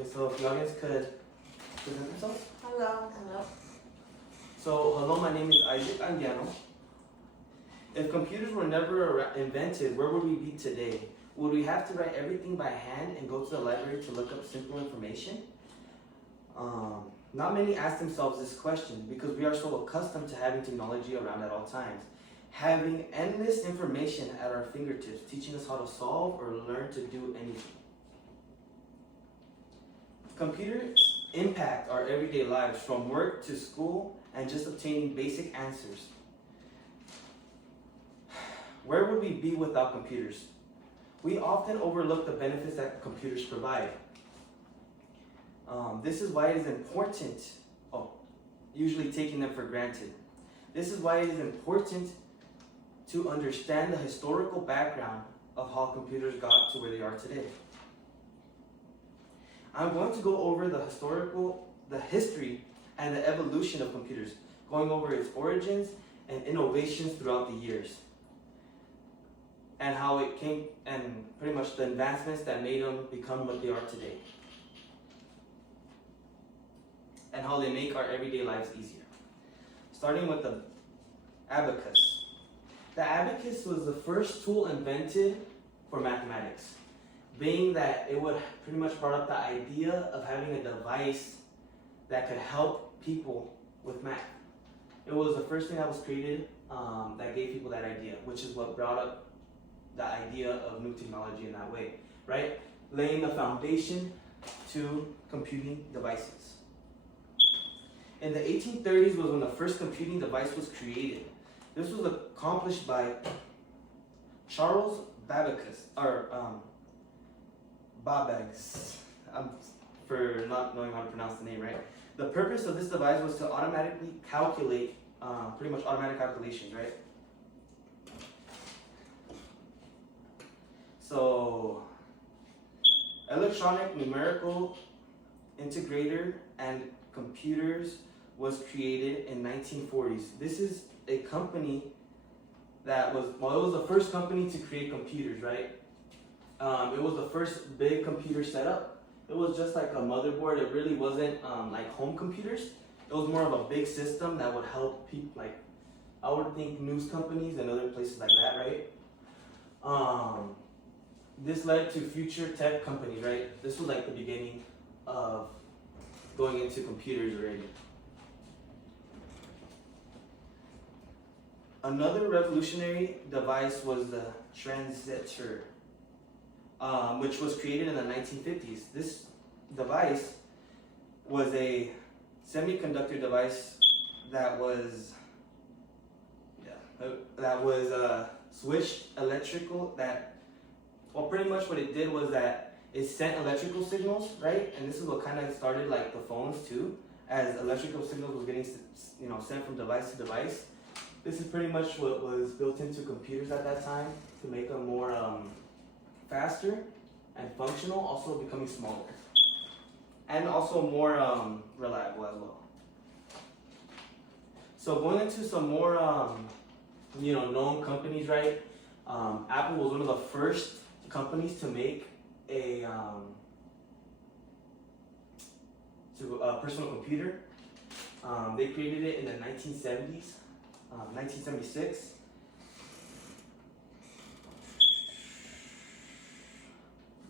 Okay, so if the audience could present themselves. Hello. So, hello, my name is Isaac Andiano. If computers were never invented, where would we be today? Would we have to write everything by hand and go to the library to look up simple information? Not many ask themselves this question because we are so accustomed to having technology around at all times. Having endless information at our fingertips, teaching us how to solve or learn to do anything. Computers impact our everyday lives from work to school and just obtaining basic answers. Where would we be without computers? We often overlook the benefits that computers provide. This is why it is important, usually taking them for granted. This is why it is important to understand the historical background of how computers got to where they are today. I'm going to go over the history and the evolution of computers, going over its origins and innovations throughout the years, and how it came, and pretty much the advancements that made them become what they are today, and how they make our everyday lives easier. Starting with the abacus. The abacus was the first tool invented for mathematics, being that it would pretty much brought up the idea of having a device that could help people with math. It was the first thing that was created that gave people that idea, which is what brought up the idea of new technology in that way, right? Laying the foundation to computing devices. In the 1830s was when the first computing device was created. This was accomplished by Charles Babbage, for not knowing how to pronounce the name right. The purpose of this device was to automatically calculate, pretty much automatic calculations, right? So, electronic numerical integrator and computers was created in 1940s. This is a company that was, it was the first company to create computers, right? It was the first big computer setup. It was just like a motherboard. It really wasn't like home computers. It was more of a big system that would help people, like I would think news companies and other places like that, right? This led to future tech companies, right? This was like the beginning of going into computers already. Another revolutionary device was the transistor, which was created in the 1950s. This device was a semiconductor device that was switched electrical, well, pretty much what it did was that it sent electrical signals, right? And this is what kind of started like the phones too, as electrical signals was getting, sent from device to device. This is pretty much what was built into computers at that time to make them more faster and functional, also becoming smaller and also more reliable as well. So going into some more known companies, right? Apple was one of the first companies to make a personal computer. They created it in the 1970s, 1976.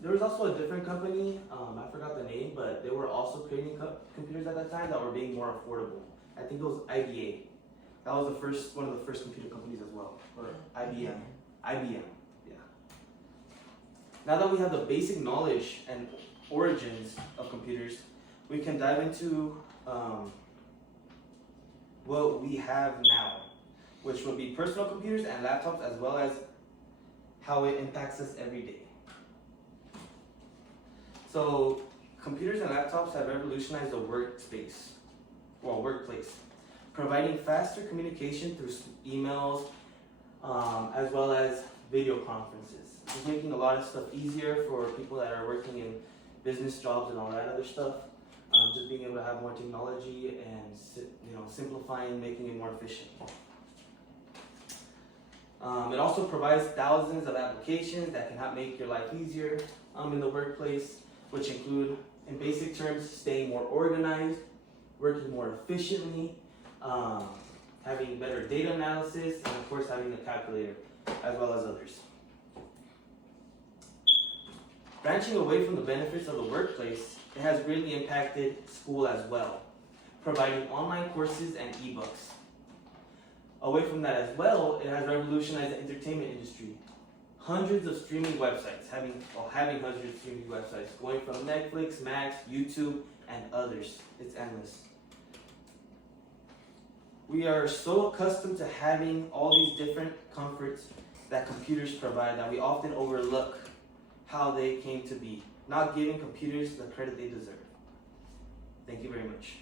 There was also a different company, I forgot the name, but they were also creating computers at that time that were being more affordable. I think it was IBA. That was one of the first computer companies as well, or IBM. IBM, yeah. Now that we have the basic knowledge and origins of computers, we can dive into what we have now, which will be personal computers and laptops, as well as how it impacts us every day. So, computers and laptops have revolutionized the workplace, providing faster communication through emails, as well as video conferences. It's making a lot of stuff easier for people that are working in business jobs and all that other stuff. Just being able to have more technology and simplifying, making it more efficient. It also provides thousands of applications that can help make your life easier in the workplace, which include In basic terms, staying more organized, working more efficiently, having better data analysis, and of course having a calculator, as well as others. Branching away from the benefits of the workplace, it has greatly impacted school as well, providing online courses and ebooks. Away from that as well, it has revolutionized the entertainment industry. Hundreds of streaming websites, having hundreds of streaming websites, going from Netflix, Max, YouTube, and others. It's endless. We are so accustomed to having all these different comforts that computers provide that we often overlook how they came to be, not giving computers the credit they deserve. Thank you very much.